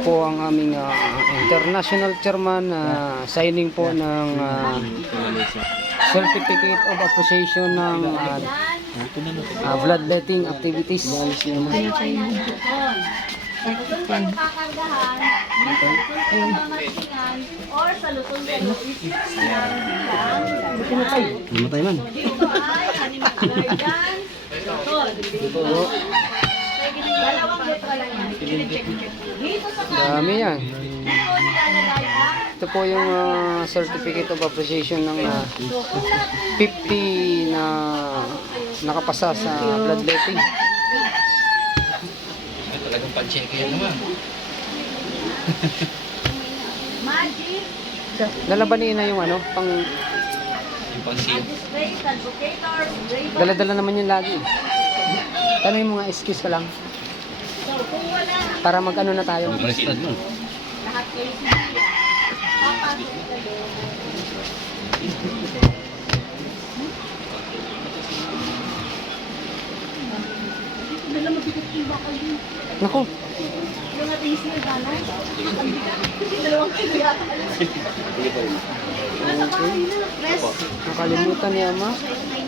po ang aming international chairman signing po ng certificate of appreciation ng bloodletting activities. Or sa Luzon del Namatay man. Dalawang letra lang yan. Dito sa Dami yan. nilalagay ang Ito po yung certificate of appreciation ng 50 na nakapasa sa bloodletting. Talagang pan-check yan naman. magic, Lalabanin na yung pang Yung pang-seal. magistrate, advocator, labor. dala-dala naman yun lagi. Ano yung mga excuse ka lang So, kung wala, para mag-ano na tayo. Baliktad mo. lahat kayo sila. Papasok kayo. Naku, Yung ating sinagana, dalawang kilo yata. Nasa bahay na, press. nakalimutan ni Ama.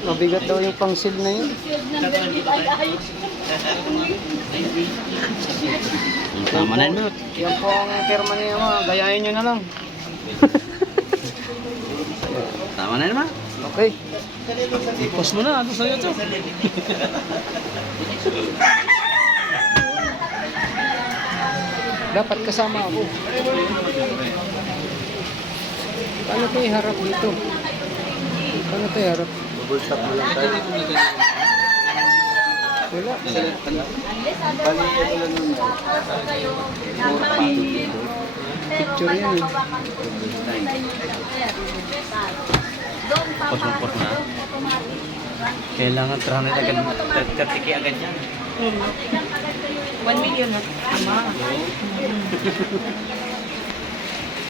Mabigat daw yung pang-seal na yun. Field number, ay ayos. Tama na yun. Yan po ang firma ni Ama. Gayahin nyo na lang. Tama na naman. Okay. I-post mo na. Ano sa YouTube? Dapat kasama ako. Paano ito iharap dito? Paano ito iharap? Bubble stop mo lang tayo. Wala. Picture yan eh. Post mo na. Kailangan 300 agad. 30k agad yan. 1 million na.